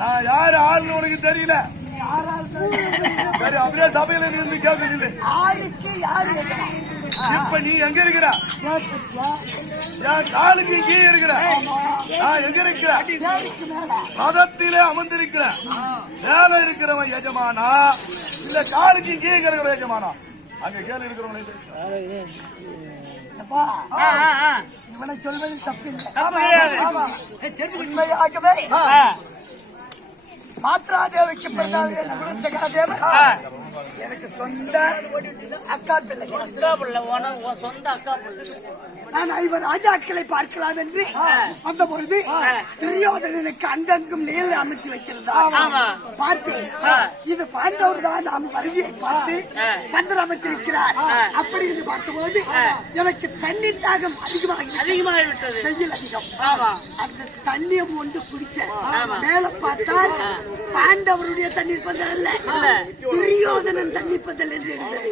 நான் யாரு ஆளுன்னு உனக்கு தெரியல. சரி, அப்படியே சபையில இருந்து கேட்க. ஆளுக்கு யாரு? இப்ப நீ எங்க இருக்கிற? என் காலுக்கு கீழே இருக்கிற. நான் எங்க இருக்கிற? மதத்திலே அமர்ந்திருக்கிற. மேல இருக்கிறவன் எஜமானா இல்ல காலுக்கு கீழே இருக்கிற எஜமானா? அங்க கீழே இருக்கிறவன் இவனை சொல்வது தப்பில்லை. உண்மையாகவே மாத்ராதேவிக்கு பிறந்தால் சகாதேவர் எனக்கு சொந்த அக்கா பிள்ளை. சொந்த அக்கா பிள்ளை. நான் 5 ராஜாக்களை பார்க்கலாம் என்று வந்த பொழுது துரியோதனனுக்கு அங்கங்கும் நேரில் அமைத்து வைத்திருந்தார். பார்த்து இது பாண்டவர் தான் நாம் வருவியை பார்த்து பந்தல் அமைத்திருக்கிறார். அப்படி என்று பார்த்தபோது எனக்கு தண்ணீர் தாகம் அதிகமாகிவிட்டது. வெயில் அதிகம். அந்த தண்ணியை ஒன்று குடிச்சேன். மேல பார்த்தால் பாண்டவருடைய தண்ணீர் பந்தல் அல்ல, துரியோதனன் தண்ணீர் பந்தல் என்று இருந்தது.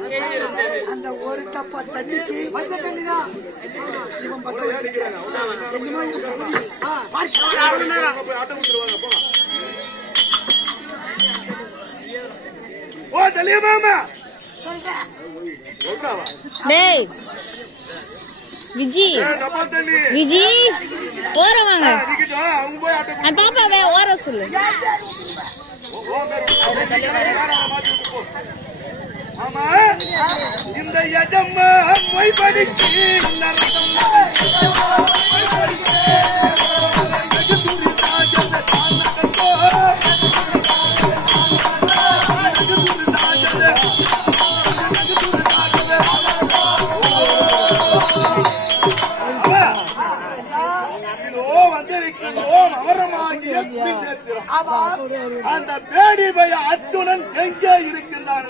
அந்த ஒரு டப்பா தண்ணிக்கு விஜி விஜி ஓரவாங்க பாப்பாவே ஓர சொல்லு. ஆமா, இந்த யஜம்மா மொய் படிச்சு அந்த பேடி பய அச்சுடன் எங்கே இருக்கின்றான்?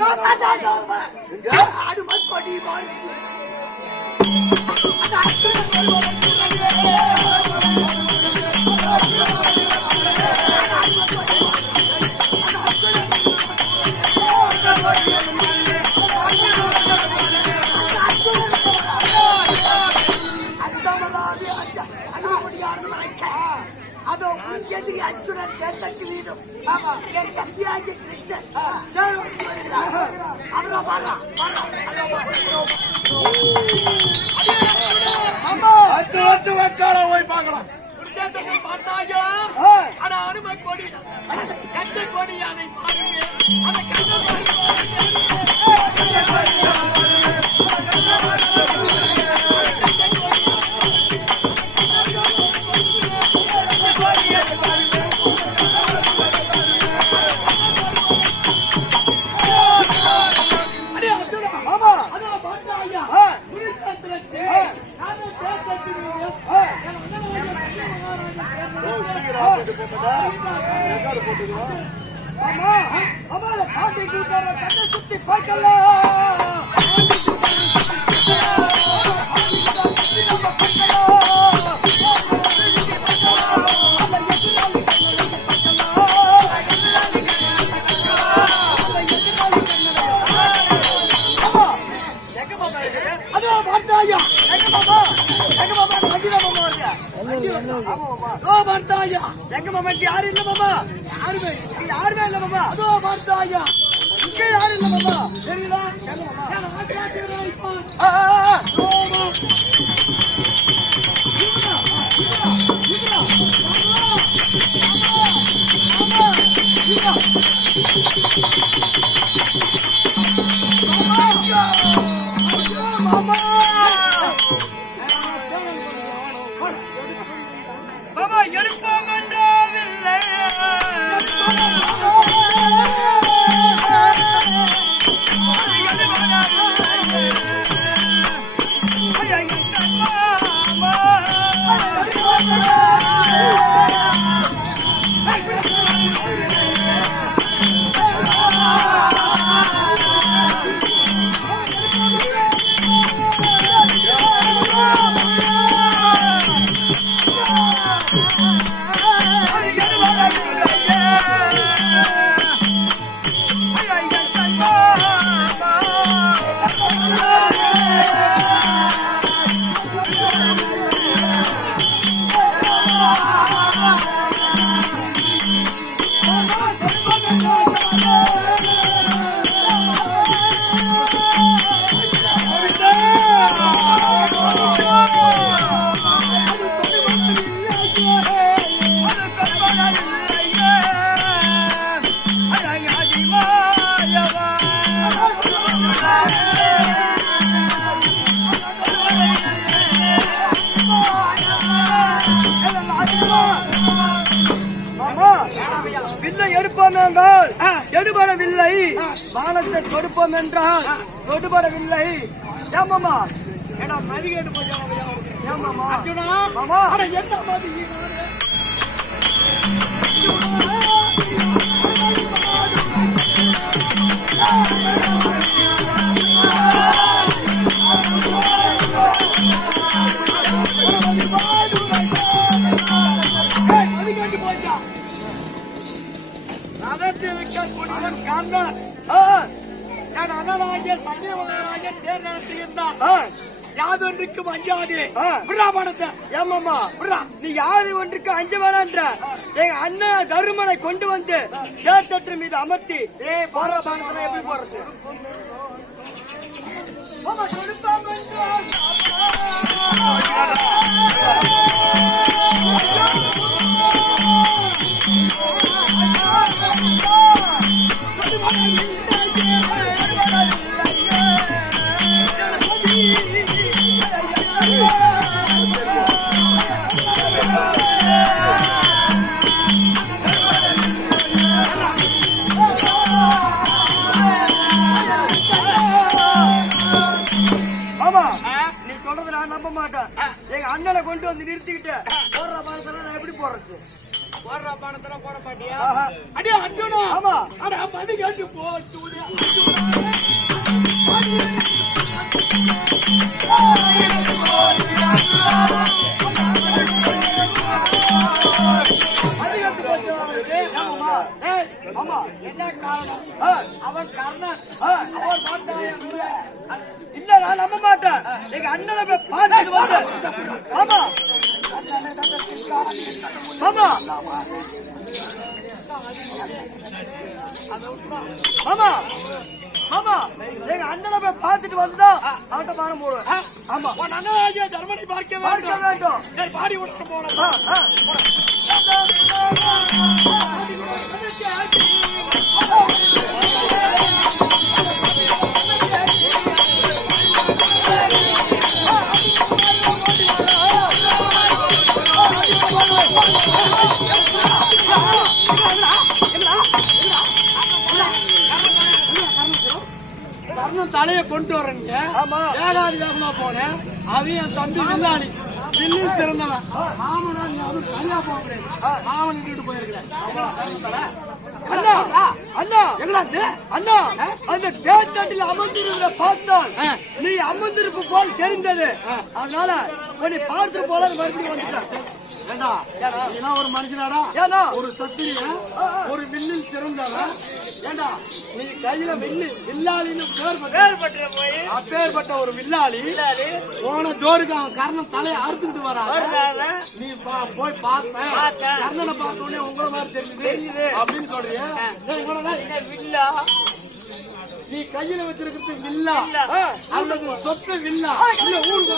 எதிரி அச்சுடன் கேட்டக்கு வீடும் என் தம்பியாகிய கிருஷ்ணன் போய் பார்க்கலாம். அருமை கொடி கட்டை கொடி அதை பாருங்க. சுத்தி பார்க்கலாம். எங்க மாமா யாரு இல்ல மாமா, யாருமே இல்ல மாமா. அதோ பார்த்தாயா இங்க யாரு இல்ல மாமா. சரிங்களா? மாமா எடுப்பாங்க Oh, வில்லை எடுப்போம் என்றால் எடுபடவில்லை, வானத்தை கொடுப்போம் என்றால் கொடுபடவில்லை. ஏமாமா ஏடா மதிகேடு ஏமாமா மாமா என்ன மதி யாதொன்றுக்கு அஞ்சாதே பணத்தை. ஏமாமா நீ யாரு ஒன்றுக்கு அஞ்ச வேணான்ற எங்க அண்ணன் தருமனை கொண்டு வந்து தேர்தற்று மீது அமர்த்தி போற பானத்துல எப்படி போறது? நம்ப மாட்டேன். எங்க அண்ணனை கொண்டு வந்து நிறுத்திக்கிட்டு போடுற பானத்தெல்லாம் நான் எப்படி போடுறது? போடுற பானத்தெல்லாம் போட மாட்டியா? அடியா அர்ஜுனா. ஆமா அட மதி கேட்டு போட்டு என்ன காரணம்? அவன் கர்ணன் இல்ல, நான் நம்ப மாட்டேன். எங்க அண்ணனை போய் பார்த்துட்டு வந்து ஆமா ஆமா ஆமா ஆமா எங்க அண்ணனை போய் பார்த்துட்டு வந்துதான் அவன்கிட்ட பானம் போடுவேன். ஆமா உன் அண்ணனாகிய தர்மனை பார்க்க வேண்டும். சரி பாடி விட்டு போன தலையை கொண்டு வரேங்க. ஏழாவது வேகமா போனேன். அது என் தம்பி வில்லாளி வில்லு திறந்தவன். மாமனார் அது தனியா போக முடியாது. மாமன் வீட்டு போயிருக்கிறேன். அண்ணா அண்ணா அண்ணா அந்த தேர்தலில் அமர்ந்திருந்த பார்த்தால் நீ அமர்ந்திருப்பு போல் தெரிந்தது. அதனால நீ பார்த்து போல மறுபடியும் வந்துட்டேன். ஒரு மனுஷனாடா, ஒரு சத்திரிய, ஒரு வில்லில் சிறந்தவன். ஏண்டா நீ கையில வில்லாளின்னு அப்பேற்பட்ட ஒரு வில்லாளி போன ஜோருக்கு அவன் கர்ணன் தலையை அறுத்துக்கிட்டு வரான். நீ போய் பார்த்தேன், கர்ணனை பார்த்த உடனே உங்களை மாதிரி தெரியுது அப்படின்னு சொல்றிய. வில்லா நீ கையில வச்சிருக்கிறது வில்லா அல்லது சொத்து வில்லா இல்ல ஊருக்கு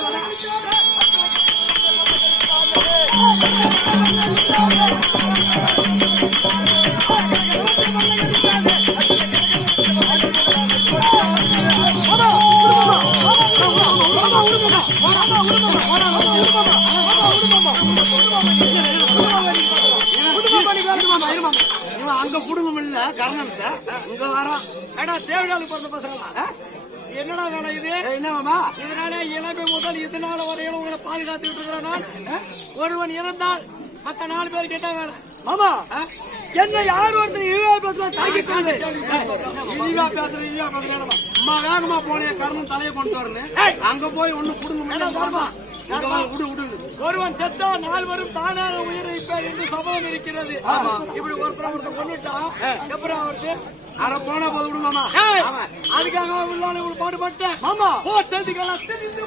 அங்க குடும்பம் இல்ல கர்ணன் இங்க வரோம். தேவையாளு பிறந்த பசங்களா என்னடா வேணும் இது? என்னமா இதனால இளமை முதல் இதனால வரையிலும் உங்களை பாதுகாத்துக்கிட்டு இருக்கிறான். ஒருவன் இறந்தால் மத்த 4 பேர் கேட்டா வேணும். ஆமா என்ன யார் ஒருத்தர் இழிவா பேசுறேன் அம்மா வேகமா போனே கர்ணன் தலையை கொண்டு வரணும். அங்க போய் ஒண்ணு குடும்பம் ஒருவன் செத்தா 4 பேரும் தானான உயிரை என்று சபதம் இருக்கிறது. இப்படி ஒருத்தர் கொண்டுட்டா அப்புறம் அவருக்கு அட போன போது விடுமாமா. அதுக்காக உள்ளால ஒரு பாடுபட்டேன். ஆமா ஓ தெரிஞ்சுக்கலாம் தெரிந்து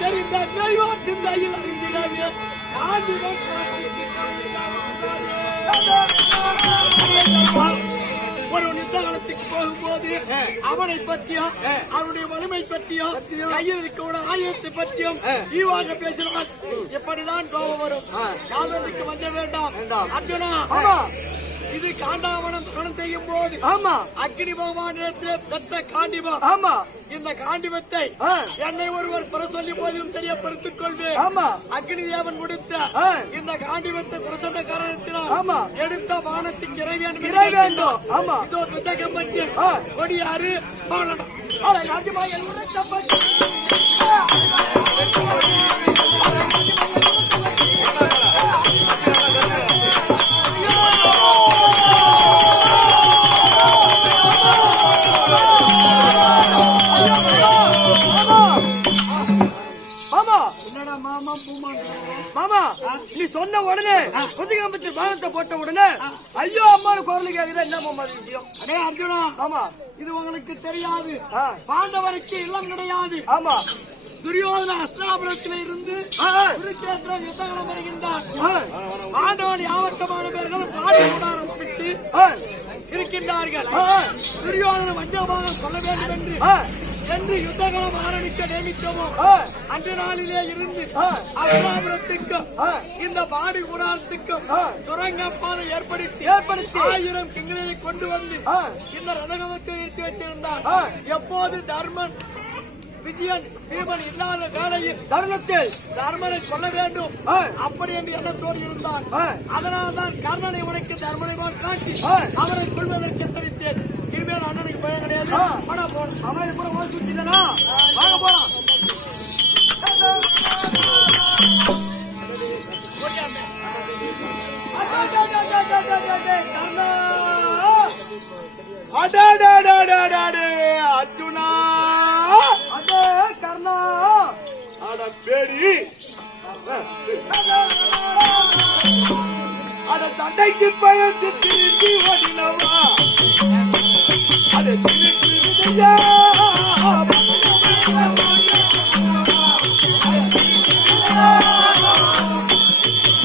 தெரிந்த நெய்வாற்றின் அறிந்திடாமே ஒரு யுத்தகாலத்துக்கு போகும்போது அவனை பற்றியும் அவனுடைய வலிமை பற்றியும் கையில் இருக்கோட ஆயுதத்தை பற்றியும் ஈவாக பேசினான். எப்படிதான் கோபம் வரும்? யாதொன்றுக்கு வந்த வேண்டாம் அர்ஜுனா. இது காண்டாவனம் துணை செய்யும் போது ஆமா அக்னி பகவானிடத்திலே பெற்ற காண்டிபம். ஆமா இந்த காண்டிபத்தை என்னை ஒருவர் பெற சொல்லி போதிலும் தெரியப்படுத்திக் கொள்வேன். ஆமா அக்னி தேவன் கொடுத்த இந்த காண்டிபத்தை பிரசன்ன காரணத்தினால் ஆமா எடுத்த வானத்துக்கு இறை வேண்டும். ஆமா இதோ துத்தகம்பட்டி கொடியாறு பாலனம் மாமா நீ சொன்ன உடனே புதிகம்பத்தில் பானத்தை போட்ட உடனே ஐயோ அம்மானு குரல் கேக்குது. என்ன மாமா விஷயம்? அடே அர்ஜுனா, ஆமா இது உங்களுக்கு தெரியாது. பாண்டவருக்கு இல்லம் கிடையாது. ஆமா துரியோதன அஸ்திராபுரத்தில இருந்து குருச்சேத்திர யுத்தகலம் வருகின்றார். பாண்டவன் யாவட்டமான பேர்கள் பாண்ட கூடாரம் விட்டு இருக்கின்றார்கள். துரியோதன வஞ்சமாக சொல்ல வேண்டும் என்று யுத்தகலம் ஆரம்பிக்க நியமிக்கவும் அன்று நாளிலே இருந்து அஸ்திராபுரத்துக்கும் இந்த பாடி குடாரத்துக்கும் சுரங்கப்பாதை ஏற்படுத்தி 1000 கிங்களை கொண்டு வந்து இந்த ரதகமத்தை நிறுத்தி வைத்திருந்தார். எப்போது தர்மன் விஜயன் பீமன் இல்லாத வேளையில் தருணத்தில் தர்மனை சொல்ல வேண்டும் அப்படி என்று எண்ணத்தோடு இருந்தான். அதனால்தான் கர்ணனை உனக்கு தர்மனை காட்டி அவரை கொள்வதற்கு எத்தனித்தேன். இனிமேல் அண்ணனுக்கு பயம் கிடையாது. அவனை கூட ஓடி சுத்தினா வாங்க போலாம். அர்ஜுனா அதே கர்ணா அட பேடி அட தந்தைக்கு பயந்து திரும்பி ஓடினவா அதை திருப்பி விதையா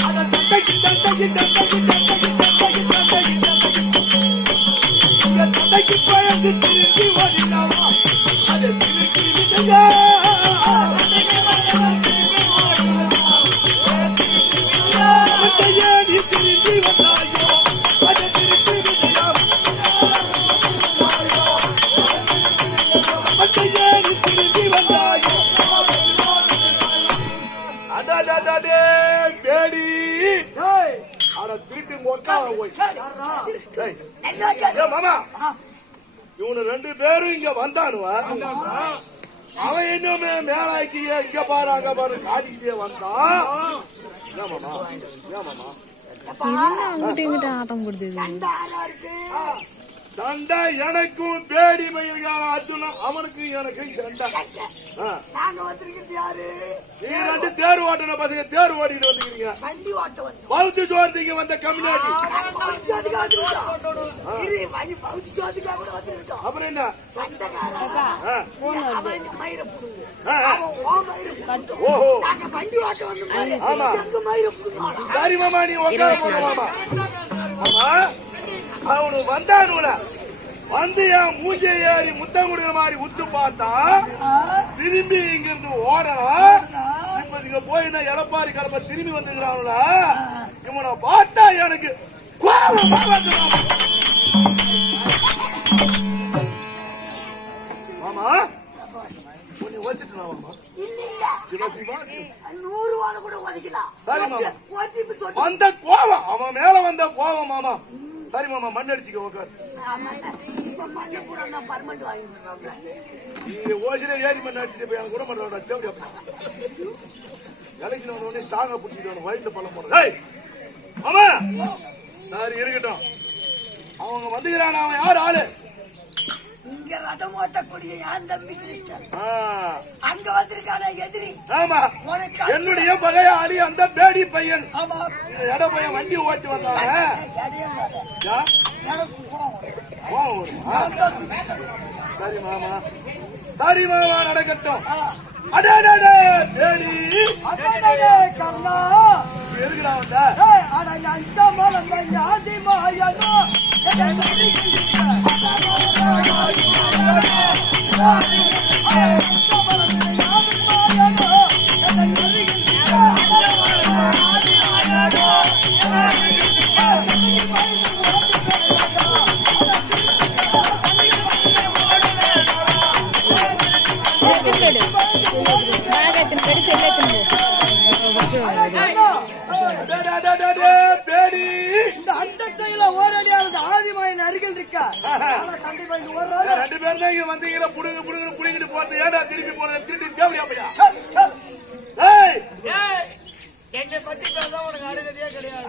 அட தந்தைக்கு பயந்து திரும்பி ஓடினவா அதை திருப்பி விதையா இவனு 2 பேரும் இங்க வந்தானுவா. அவன் இன்னுமே மேலாக்கி இங்க பாரு அங்க பாரு காட்டிக்கிட்டே வந்தான். ஏமாமா அங்கிட்ட இங்கிட்ட ஆட்டம் போடுது. சண்டை எனக்கும் பேடி மயில்கான அர்ஜுனா அவனுக்கு எனக்கு சண்டை. நாங்க வந்திருக்கிறது யாரு? நீங்க 2 தேர் ஓட்டின பசங்க தேர் ஓட்டிட்டு வந்துக்கிறீங்க. வண்டி ஓட்ட வந்து பழுத்து சோர்த்திங்க வந்த கம்யூனிட்டி. அப்புறம் என்ன ஓஹோ சரி மாமா நீ உட்கார போன மாமா. ஆமா அவனு வந்தானுல வந்து என் மூஞ்சை ஏறி முத்தம் கொடுக்கிற மாதிரி உத்து பார்த்தா திரும்பி இங்க இருந்து ஓடலாம். இப்ப இங்க போயினா எடப்பாடி கலப்ப திரும்பி வந்துக்கிறானுல இவனை பார்த்தா எனக்கு கோபமா வருது மாமா. உன்னை வச்சுட்டு மாமா வந்த கோவம் அவன் மேல வந்த கோவம் மாமா. சரி மாமா மண் அடிச்சுக்க உட்கார். நீ ஓசில ஏறி மண் அடிச்சுட்டு போய் கூட மாட்டோட எலெக்ஷன் வந்த உடனே ஸ்ட்ராங்கா பிடிச்சிட்டு வயிற்றுல பழம் போடுறேன் மாமா. சரி இருக்கட்டும். அவங்க வந்துக்கிறான். அவன் யாரு ஆளு? இங்க ரதம் ஓட்டக்கூடிய என் தம்பி கிருஷ்ணன் அங்க வந்திருக்கான எதிரி. ஆமா என்னுடைய பகையாளி அந்த பேடி பையன். ஆமா எட பையன் வண்டி ஓட்டி வந்தாங்க. சரி மாமா சரி மாமா நடக்கட்டும். பேடி கர்ணா எதுக்குடா வந்த? அட அந்த மலங்க ஞாதி மாயனோ எடு பேக் எடுத்து போய் செல்ல எடுத்து பேடி இந்த அண்டத்தையில ஓரடியாவது ஆதிமாயின் அருகில் இருக்கா சண்டை பண்ணி ஓடுறாரு. 2 பேர் தான் இங்க வந்தீங்க. புடுங்கிட்டு போறது ஏடா திருப்பி போறது திருட்டு தேவையா பையா? ஏய் என்னை பத்தி பேச உனக்கு அருகதையே கிடையாது.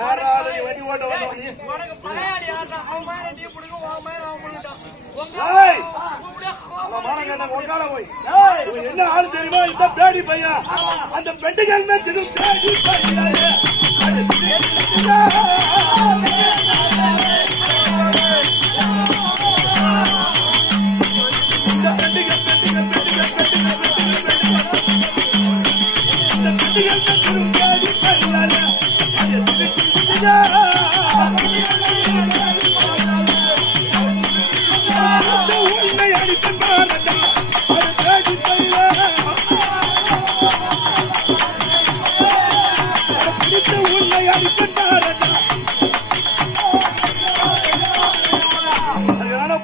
யாராவது நீ வண்டி ஓட்ட வந்தவனே? உனக்கு பழையாடி ஆட்டா அவன் மேல நீ பிடிக்கும் உன் மேல அவன் பிடிட்டான். ஏய் மானங்கட்ட உட்கார போய். இவன் என்ன ஆளு தெரியுமா? இந்த பேடி பையன். அந்த பெட்டிகள் மேய்ச்சதும் பேடி பையன்.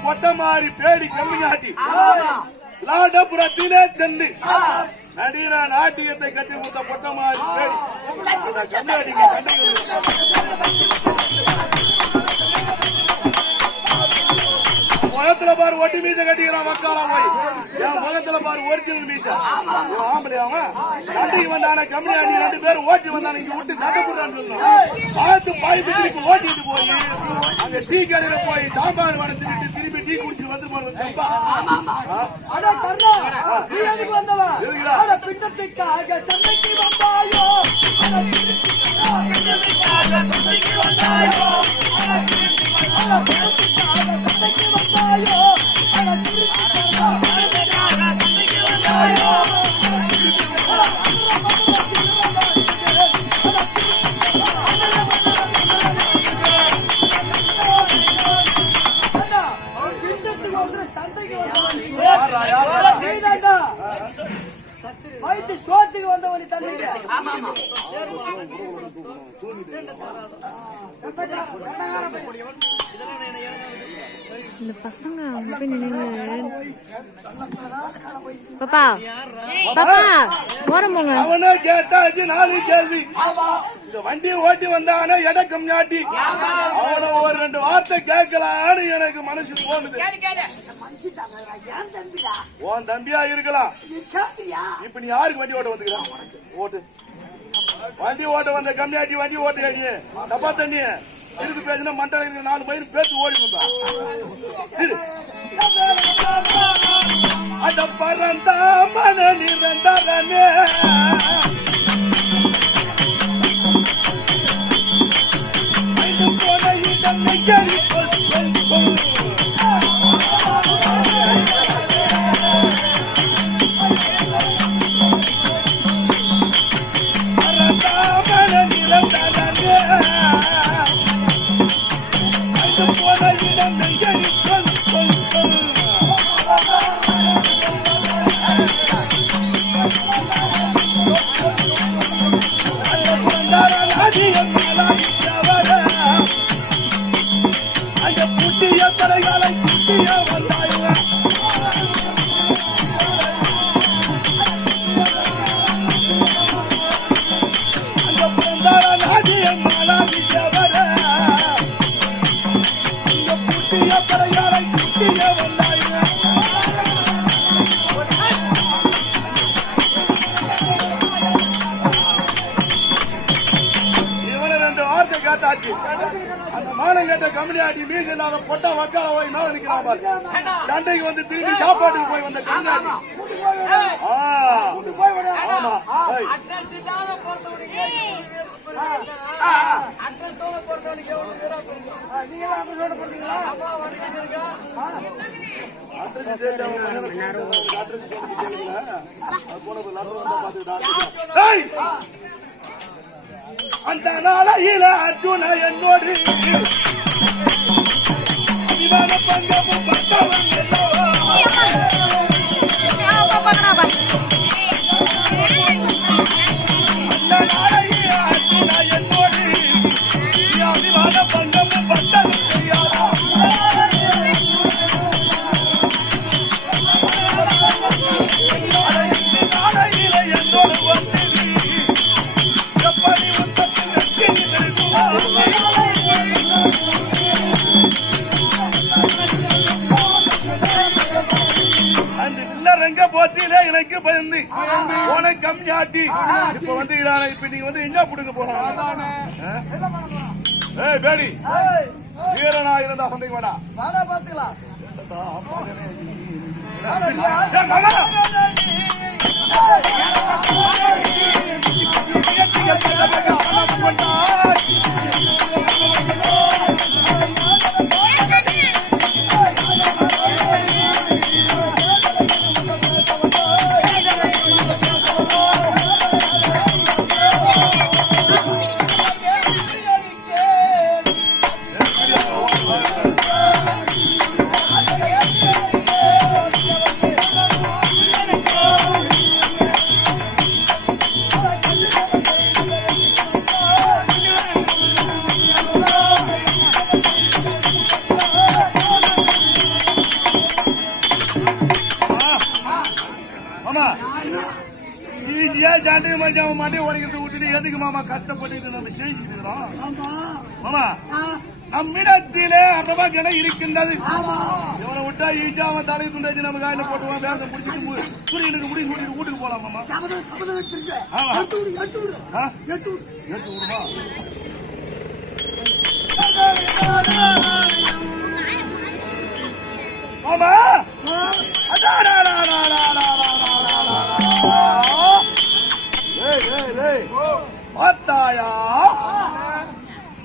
பொட்டமாரி பேடி கம்மியாட்டி லாடபுரத்திலே சென்று நடிகர நாட்டியத்தை கட்டி கொடுத்த பொட்டமாரி பேடி கம்மியாட்டிக்கு முகத்துல பாரு ஒட்டி மீச கட்டிக்கிறான் மக்காலா போய். என் முகத்துல பாரு ஒரிஜினல் மீச. ஆம்பளையாவன் சண்டைக்கு வந்தான கம்மியாட்டி 2 பேரும் ஓட்டி வந்தான இங்க விட்டு சண்டை போடுறான்னு பார்த்து பாய்த்து திருப்பி ஓட்டிட்டு போய் அங்க டீ கடையில போய் சாம்பார் வடை திருப்பி திருப்பி டீ குடிச்சிட்டு வந்து போய் அட கர்ணா நீ எதுக்கு வந்தவ? அட பிண்டத்துக்காக சண்டைக்கு வந்தாயோ? அட பிண்டத்துக்காக சண்டைக்கு வந்தாயோ? அட பிண்டத்துக்காக சண்டைக்கு வந்தாயோ? அட பிண்டத்துக்காக சண்டைக்கு வந்தாயோ? சோத்துக்கு வந்தவனி தண்ணி இந்த பசங்க அங்க போய் நின்று பாப்பா பாப்பா ஓரம் போங்க. அவனே கேட்டாச்சு 4 கேள்வி. இந்த வண்டியை ஓட்டி வந்தானே எடக்கம் நாட்டி அவனை ஒரு 2 வார்த்தை கேட்கலான்னு எனக்கு மனசு தோணுது. உன் தம்பியா இருக்கலாம். இப்ப நீ யாருக்கு வண்டி ஓட்ட வந்துக்கிறான்? ஓட்டு வண்டி ஓட்ட வந்த கம்மியாட்டி வண்டி ஓட்டு நீ தப்பா தண்ணி இருக்கு பேசினா மண்டல இருக்கிற 4 பயிர் பேச்சு ஓடி வந்தா அத பறந்தா மன நிறந்தானே போன இடத்தை கேள்வி அந்த புட்டிய தலைகளை புட்டிய வந்தாய அந்த பொந்தார நாதிய மாலாவிச்சவர இந்த புட்டிய தலைகளை புட்டிய வந்தாய அந்த மானம் கேட்ட கம்மியாட்டி மீச இல்லாத பொட்ட வக்கால போய் மேல நிக்கிறான் பாரு. சண்டைக்கு வந்து திரும்பி சாப்பாட்டுக்கு போய் வந்த கம்மியாட்டி ஆமா அந்த நாளையில அர்ஜுன என்னோடு அபிமான பங்கமும் பட்டவன் அந்த நாளையில அர்ஜுன என்னோடு அபிமான பங்கமும் பட்டவன் செய்யாதா அந்த இல்லறங்க போத்தியில எனக்கு பயந்து உனக்கு கம்மியாட்டி இப்ப வந்து இப்ப நீங்க வந்து என்ன புடுங்க போறாங்க? ஏய் பேடி வீரனா இருந்தா சண்டைக்கு வாடா. வாடா பாத்துக்கலாம். எதுக்கு மாமா கஷ்டப்பட்டு நம்ம செய்கிறோம்? மாமா நம்மிடத்திலே அறவகனை இருக்கின்றது. இவனை விட்டா ஈஸியா அவன் தலை துண்டாச்சு நம்ம காயில போட்டுவான். வேற முடிச்சுட்டு சூரியனுக்கு முடி சூட்டிட்டு வீட்டுக்கு போலாம். மாமா எடுத்து விடுமா? மாமா பார்த்தாயா?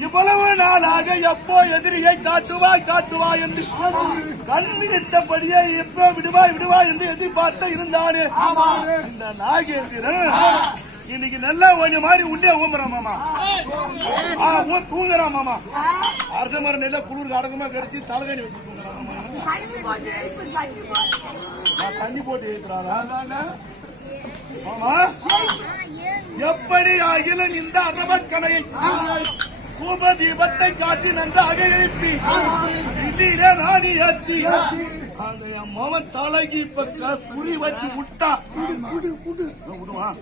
இவ்வளவு நாளாக எப்போ எதிரியை காட்டுவாய் என்று கண்ணித்தபடியே எப்போ விடுவாய் என்று எதிர்பார்த்த இருந்தானே இந்த நாகேந்திரன் இன்னைக்கு நல்லா கொஞ்சம் மாதிரி உள்ளே ஊம்புறான் மாமா. தூங்குறான் மாமா. அரச மரம் நெல்ல குளிர் அடக்கமா கடிச்சு தலைகணி வச்சு தூங்குறான் மாமா. தண்ணி போட்டு ஏற்றுறாரா மாமா? எப்படி ஆகிலும் இந்த அரவக்கணையை கூப தீபத்தை காட்டி நன்றாக எழுப்பி இல்லையிலே ராணி ஏற்றி அந்த என் மவன் தலைக்கு இப்ப குறி வச்சு விட்டா விடுவான்.